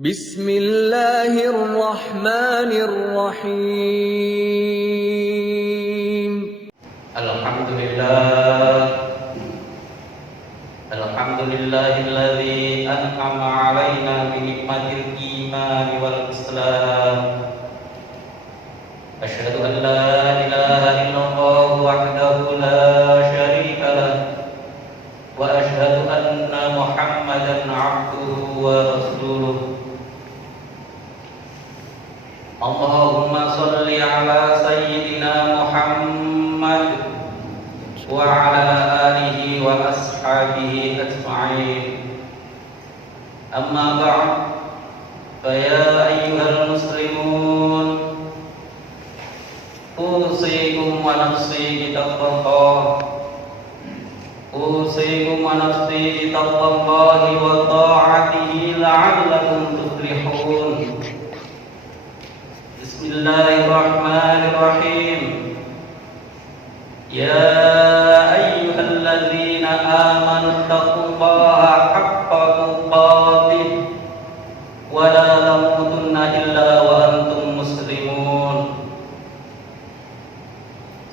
Bismillahirrahmanirrahim. Alhamdulillahilladzi an'ama 'alaina bi nikmatil iman wal islam. Asyhadu an la ilaha illallah wahdahu la syarika lah wa asyhadu anna Muhammadan 'abduhu wa rasuluh. Allahumma shalli ala sayyidina Muhammad wa ala alihi wa ashabihi ajma'in. Amma ba'd, fa ya ayyuhal muslimun, usikum wa nafsi bitaqwallah. Usikum wa nafsi bitaqwallahi wa ta'atihi la'allakum tuflihun. Bismillahirrahmanirrahim. Ya ayyuhalladzina amanu taqullaha haqqa tuqatih wa la tamutunna illa wa antum muslimun.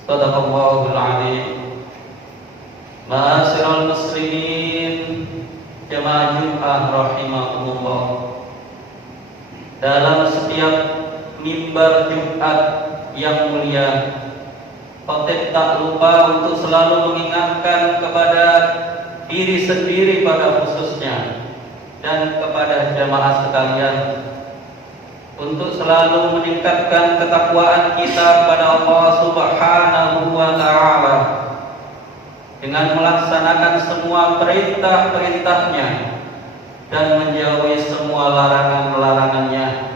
Shadaqallahul adzim. Ma'asyiral muslimin, jamaah Jumat rahimakumullah. Dalam setiap mimbar Jumat yang mulia, khotib tak lupa untuk selalu mengingatkan kepada diri sendiri pada khususnya dan kepada jamaah sekalian untuk selalu meningkatkan ketakwaan kita kepada Allah Subhanahu wa ta'ala dengan melaksanakan semua perintah-perintahnya dan menjauhi semua larangan-larangannya,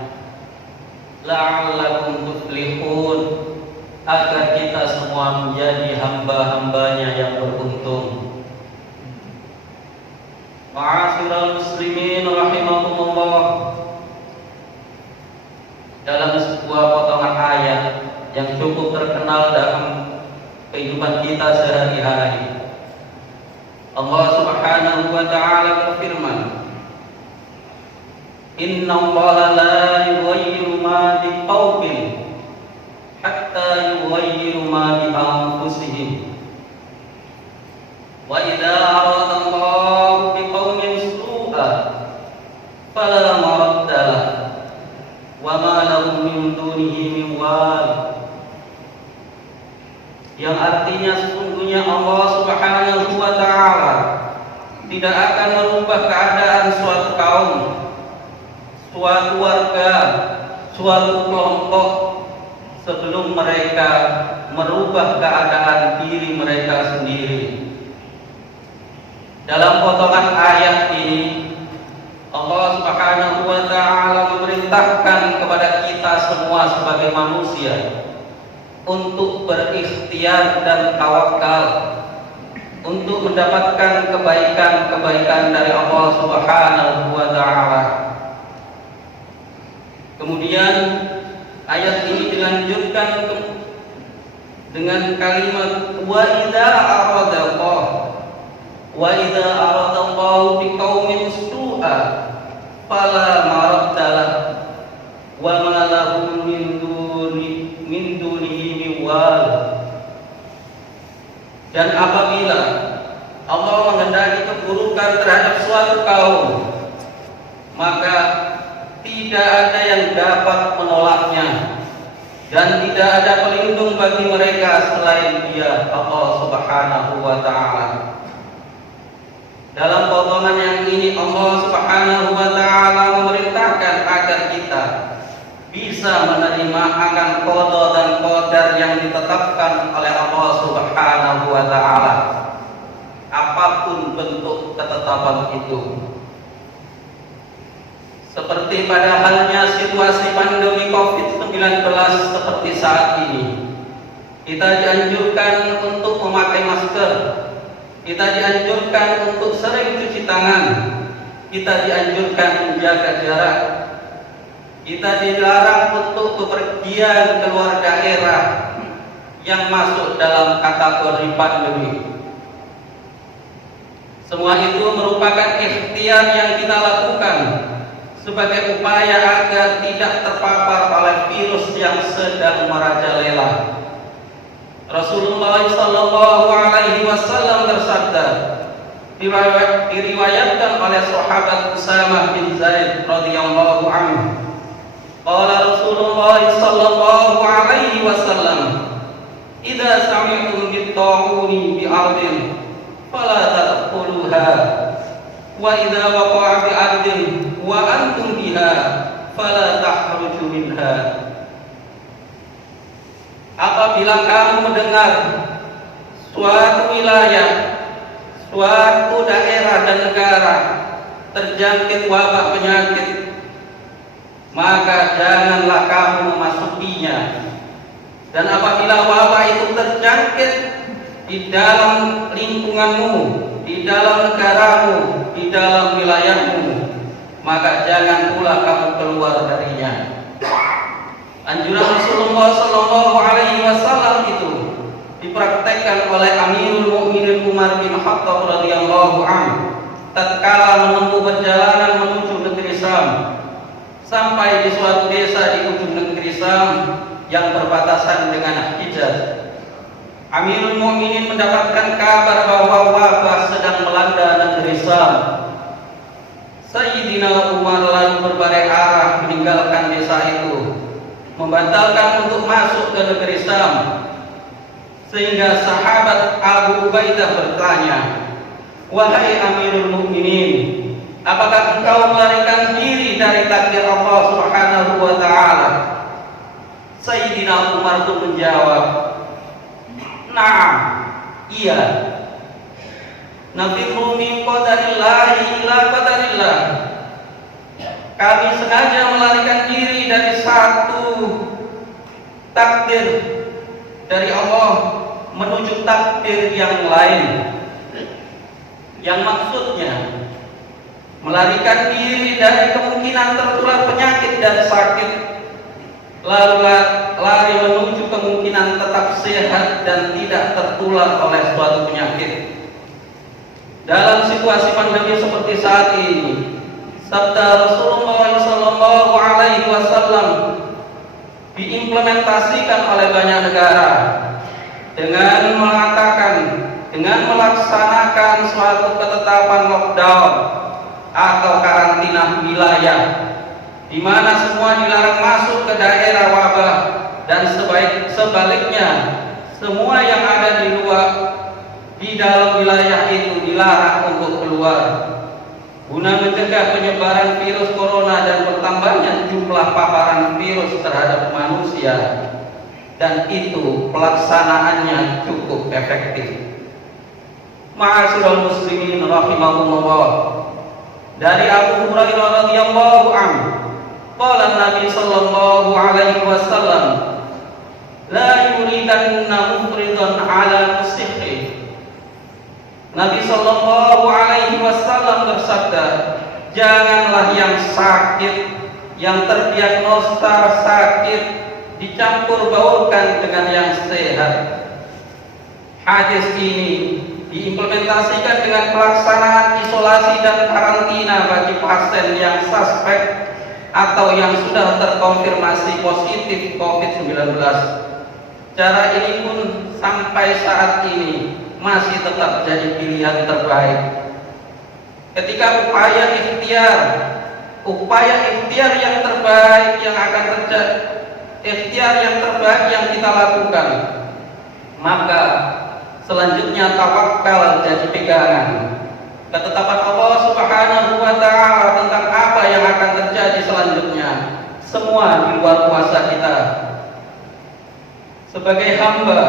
la'allakum tuflihun, agar kita semua menjadi hamba-hambanya yang beruntung. Ma'asyiral muslimin rahimakumullah, dalam sebuah potongan ayat yang cukup terkenal dalam kehidupan kita sehari-hari, Allah Subhanahu wa ta'ala berfirman, Inna Allaha la yughayyiru ma biqaumin hatta yughayyiru ma bi anfusihim. Wa idza arada Allahu biqaumin su'an fala maradda lahu wa ma lahum min dunihi min wal. Yang artinya sesungguhnya Allah Subhanahu wa ta'ala tidak akan merubah keadaan suatu kaum, suatu warga, suatu kelompok sebelum mereka merubah keadaan diri mereka sendiri. Dalam potongan ayat ini, Allah Subhanahu wa ta'ala memerintahkan kepada kita semua sebagai manusia untuk berikhtiar dan tawakal untuk mendapatkan kebaikan-kebaikan dari Allah Subhanahu wa ta'ala. Kemudian ayat ini dilanjutkan dengan kalimat wa idza aradallahu biqaumin su'a fala maradda lahu wa ma lahum min dunihi min wal. Dan apabila Allah menghendaki keburukan terhadap suatu kaum, maka tidak ada yang dapat menolaknya dan tidak ada pelindung bagi mereka selain Dia, Allah Subhanahu wa ta'ala. Dalam potongan yang ini Allah Subhanahu wa ta'ala memerintahkan agar kita bisa menerima akan qada dan qadar yang ditetapkan oleh Allah Subhanahu wa ta'ala, apapun bentuk ketetapan itu. Seperti pada halnya situasi pandemi COVID-19 seperti saat ini, kita dianjurkan untuk memakai masker, kita dianjurkan untuk sering cuci tangan, kita dianjurkan menjaga jarak, kita dilarang untuk bepergian keluar daerah yang masuk dalam kategori pandemi. Semua itu merupakan ikhtiar yang kita lakukan sebagai upaya agar tidak terpapar oleh virus yang sedang merajalela. Rasulullah sallallahu alaihi wasallam bersabda, diriwayatkan oleh sahabat Usamah bin Zaid radhiyallahu anhu, qala Rasulullah sallallahu alaihi wasallam, idza sami'tum bit-ta'uni bi ardin fala tadkhuluha wa idza waqa'a bi ardin wa antum biha fala takhruju minha. Apabila kamu mendengar suatu wilayah, suatu daerah dan negara terjangkit wabah penyakit, maka janganlah kamu memasukinya. Dan apabila wabah itu terjangkit di dalam lingkunganmu, di dalam negaramu, di dalam wilayahmu, maka jangan pula kamu keluar darinya. Anjuran Rasulullah sallallahu alaihi wasallam itu dipraktekkan oleh Amirul Mukminin Umar bin Khattab radhiyallahu anhu tatkala menempuh perjalanan menuju negeri Syam. Sampai di suatu desa di ujung negeri Syam yang berbatasan dengan Hijaz, Amirul Mukminin mendapatkan kabar bahwa wabah sedang melanda negeri Syam. Sayyidina Umar lalu berbalik arah meninggalkan desa itu, membatalkan untuk masuk ke negeri Syam, sehingga sahabat Abu Ubaidah bertanya, wahai Amirul Mukminin, apakah engkau melarikan diri dari takdir Allah Subhanahu wa ta'ala? Sayyidina Umar itu menjawab, na'am, iya. Nafirru min qadarillahi ila qadarillah. Kami sengaja melarikan diri dari satu takdir dari Allah menuju takdir yang lain, yang maksudnya melarikan diri dari kemungkinan tertular penyakit dan sakit, lalu lari menuju kemungkinan tetap sehat dan tidak tertular oleh suatu penyakit. Dalam situasi pandemi seperti saat ini, sabda Rasulullah sallallahu alaihi wasallam diimplementasikan oleh banyak negara dengan mengatakan, dengan melaksanakan suatu ketetapan lockdown atau karantina wilayah, di mana semua dilarang masuk ke daerah wabah, dan sebaliknya semua yang ada di dalam wilayah itu dilarang untuk keluar, guna mencegah penyebaran virus corona dan bertambahnya jumlah paparan virus terhadap manusia. Dan itu pelaksanaannya cukup efektif. Ma'asyiral muslimin rahimakumullah. Dari Abu Hurairah radhiyallahu anhu, qala Nabi sallallahu alaihi wasallam, la yuridanna mufridan ala musihhi. Nabi sallallahu alaihi wasallam bersabda, janganlah yang sakit, yang terdiagnosa sakit dicampur baurkan dengan yang sehat. Hadis ini diimplementasikan dengan pelaksanaan isolasi dan karantina bagi pasien yang suspek atau yang sudah terkonfirmasi positif COVID-19. Cara ini pun sampai saat ini masih tetap jadi pilihan terbaik. Ketika upaya ikhtiar yang terbaik yang akan terjadi, ikhtiar yang terbaik yang kita lakukan, maka selanjutnya tawakal jadi pegangan. Ketetapan Allah Subhanahu wa ta'ala tentang apa yang akan terjadi selanjutnya semua di luar kuasa kita. Sebagai hamba,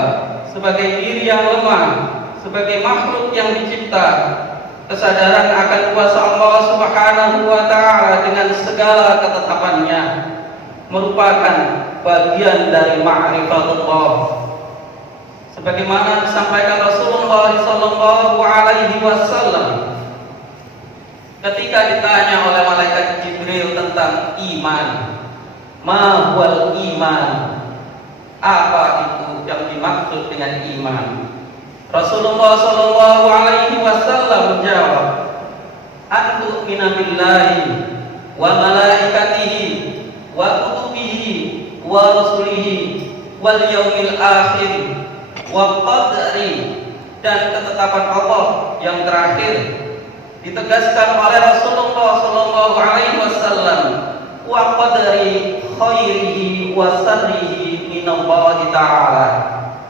sebagai diri yang lemah, sebagai makhluk yang dicipta, kesadaran akan kuasa Allah Subhanahu wa ta'ala dengan segala ketetapannya merupakan bagian dari ma'rifatullah. Sebagaimana disampaikan Rasulullah sallallahu alaihi wasallam ketika ditanya oleh malaikat Jibril tentang iman, ma huwal iman, apa itu yang dimaksud dengan iman? Rasulullah sallallahu alaihi wasallam menjawab, an tu'mina billahi wa malaikatihi wa kutubihi wa rusulihi wal yaumil akhir wa qadri, dan ketetapan Allah yang terakhir. Ditegaskan oleh Rasulullah sallallahu alaihi wasallam, wa qadri khairihi wa sarrihi minallahi ta'ala.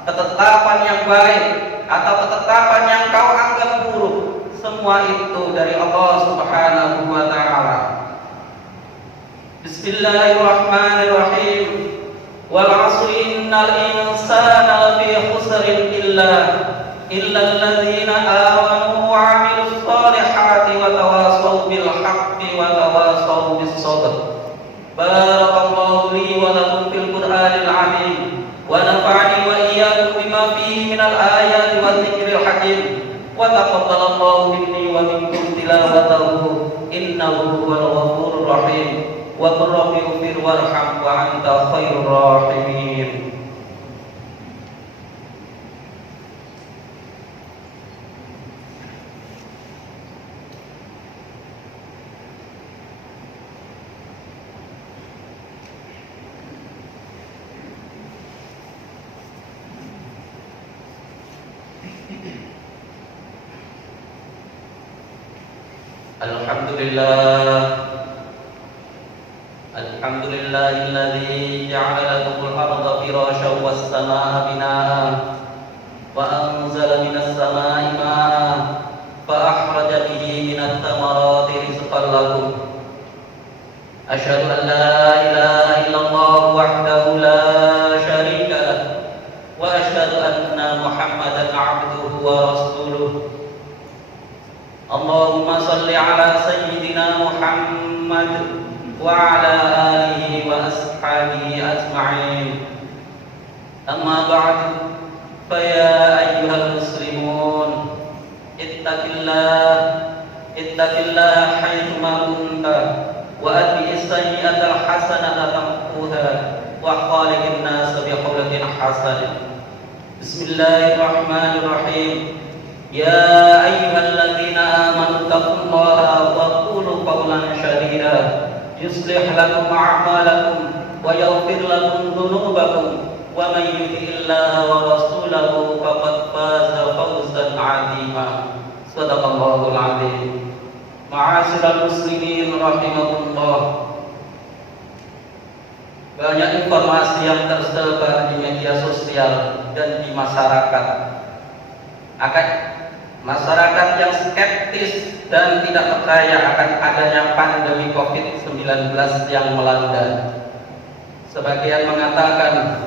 Ketetapan yang baik atau ketetapan yang kau anggap buruk, semua itu dari Allah Subhanahu wa taala. Bismillahirrahmanirrahim. Wal 'asri innal insana lafi khusrin illa alladzina amanu wa 'amilus shalihati wa tawasaw bil haqqi wa tawasaw bis sabr. Barakallahu li wa lakum fil Qur'anil 'azim wa nafa'ani wa iyyakum bima fihi minal ayati wa dzikril hakim wa taqabbalallahu minni wa minkum tilawatahu innahu huwal ghafurur rahim. Wa qur rabbi ighfir warham wa anta khairur rahimin. Alhamdulillahilladzi ja'ala lakumul arda firasyan was samaa'a binaa'a wa anzala minas samaa'i maa'an fa akhraja bihi minat thamarati rizqan lakum. Asyhadu an la ilaha illallah wahdahu la syarika lah wa asyhadu anna Muhammadan 'abduhu wa rasuluh. Allahumma salli ala sayyidina Muhammad wa ala alihi wa ashabihi ajma'in. Amma ba'du, fa ya ayyuhal muslimun, ittaqillah haitsu ma kunta wa atbi'is sayyi'atal hasanata tamquha wa khaliqin nas bi khuluqin hasan. Bismillahirrahmanirrahim. Ya ayyuhalladzina amanu taqullaha wa qulu qawlan sadida yuslih lakum a'malakum wa yaghfir lakum dhunubakum wa may yuti'illaha wa rasulahu faqad faza fawzan 'azima. Shadaqallahul 'azim. Ma'asyiral muslimin rahimakumullah. Banyak informasi yang tersebar di media sosial dan di masyarakat akan masyarakat yang skeptis dan tidak percaya akan adanya pandemi COVID-19 yang melanda. Sebagian mengatakan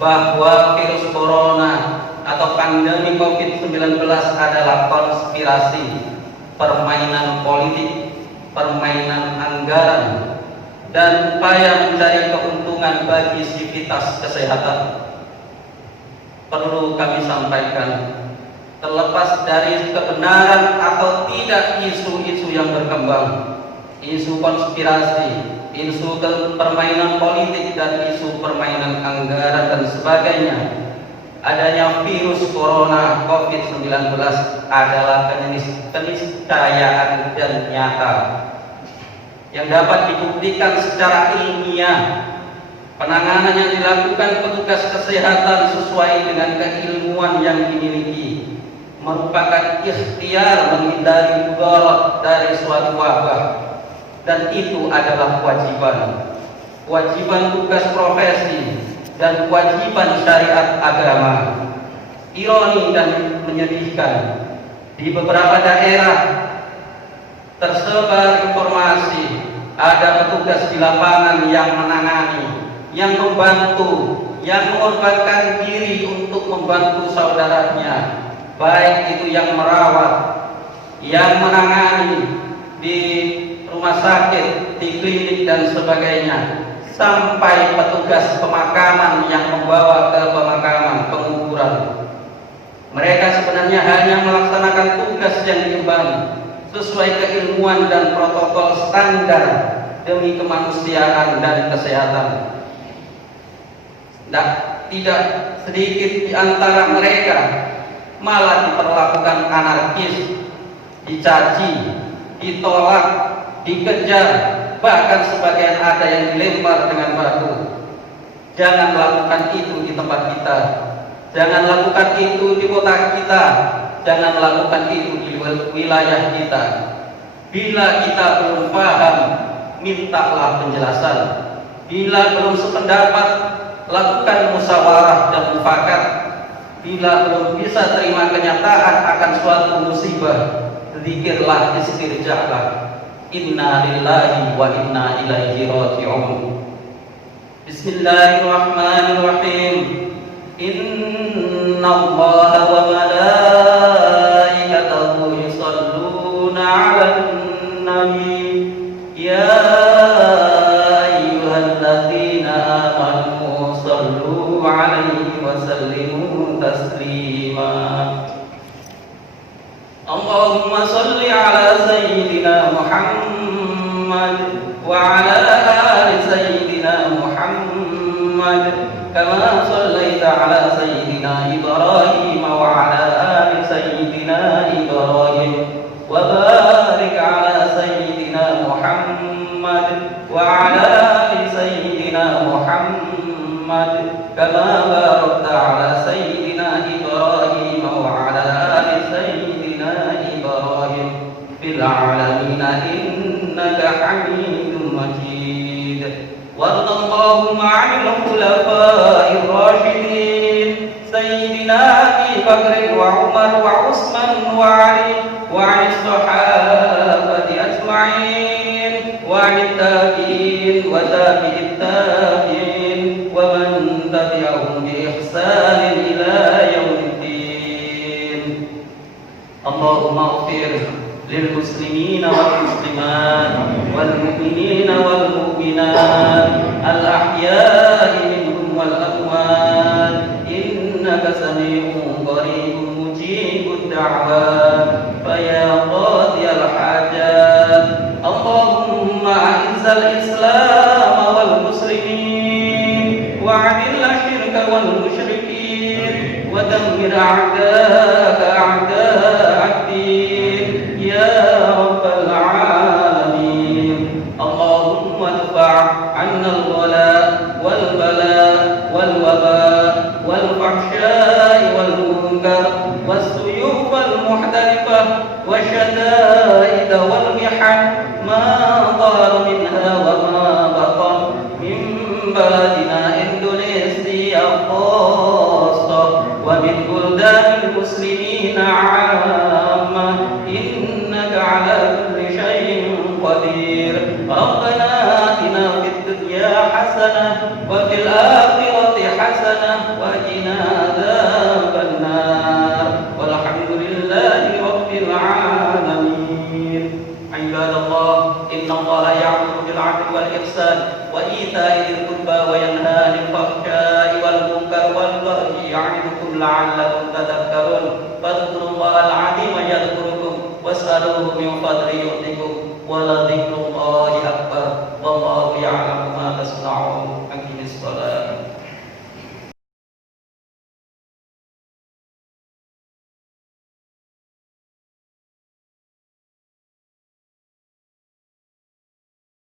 bahwa virus corona atau pandemi COVID-19 adalah konspirasi, permainan politik, permainan anggaran, dan upaya mencari keuntungan bagi sivitas kesehatan. Perlu kami sampaikan, terlepas dari kebenaran atau tidak isu-isu yang berkembang, isu konspirasi, isu permainan politik, dan isu permainan anggaran dan sebagainya, adanya virus corona COVID-19 adalah keniscayaan dan nyata yang dapat dibuktikan secara ilmiah. Penanganan yang dilakukan petugas kesehatan sesuai dengan keilmuan yang dimiliki merupakan ikhtiar menghindari mudarat dari suatu wabah, dan itu adalah kewajiban tugas profesi dan kewajiban syariat agama. Ironi dan menyedihkan, di beberapa daerah tersebar informasi ada petugas di lapangan yang menangani, yang membantu, yang mengorbankan diri untuk membantu saudaranya, baik itu yang merawat, yang menangani di rumah sakit, di klinik dan sebagainya, sampai petugas pemakaman yang membawa ke pemakaman, penguburan. Mereka sebenarnya hanya melaksanakan tugas yang diemban sesuai keilmuan dan protokol standar demi kemanusiaan dan kesehatan. Tidak sedikit di antara mereka malah diperlakukan anarkis, dicaci, ditolak, dikejar, bahkan sebagian ada yang dilempar dengan batu. Jangan lakukan itu di tempat kita, jangan lakukan itu di kota kita, jangan lakukan itu di wilayah kita. Bila kita belum paham, mintalah penjelasan. Bila belum sependapat, lakukan musyawarah dan mufakat. Bila belum bisa terima kenyataan akan suatu musibah, zikirlah, istirja'lah. Inna lillahi wa inna ilaihi raji'un. Bismillahirrahmanirrahim. Inna Allaha wa malaikatahu yusalluna 'alan nabi. Ya ayyuhalladzina amanu sallu 'alaihi wa sallimu taslima. Allahumma salli 'ala sayyidina Muhammad wa 'ala ali sayyidina Muhammad kama sallaita 'ala sayyidina Ibrahim wa 'ala ali sayyidina Ibrahim wa barik 'ala sayyidina Muhammad wa 'ala ali sayyidina Muhammad kama barakta 'ala sayyidina Ibrahim wa 'ala ali sayyidina Ibrahim fil 'alamin innaka Hamidum Majid. وارض اللهم عن الخلفاء الراشدين سيدنا أبي بكر وعمر وعثمان وعلي وعن الصحابة أجمعين وعن التابعين وتابع التابعين ومن تبعهم بإحسان إلى يوم الدين. اللهم اغفر للمسلمين والمسلمات والمؤمنين والمؤمنات الأحياء منهم والأموات إنك سميع قريب مجيب الدعوات فيا قاضي الحاجات اللهم أعز الإسلام والمسلمين وأذل الشرك والمشركين ودمر أعداءك أعداء الدين يا رب العالمين. اللهم ادفع عنا الغلاء والبلاء والوباء والفحشاء والمنكر والسيوف المحترفة والشدائد والمحن ما ظهر منها وما بطن من بلدنا إندونيسيا خاصة ومن بلدان المسلمين عامة إنك على كل شيء قدير. ربنا آتنا في الدنيا حسنة وفي الآخرة حسنة وقنا عذاب النار والحمد لله رب العالمين. عباد الله إن الله يأمر بالعدل والإحسان وإيتاء ذي القربى وينهى عن الفحشاء والمنكر والبغي يعظكم لعلكم تذكرون. فاذكروا الله العظيم يذكركم واسألوه من فضله يؤتكم ولذكر الله أكبر والله يعلم ما تصنعون. أقم الصلاة.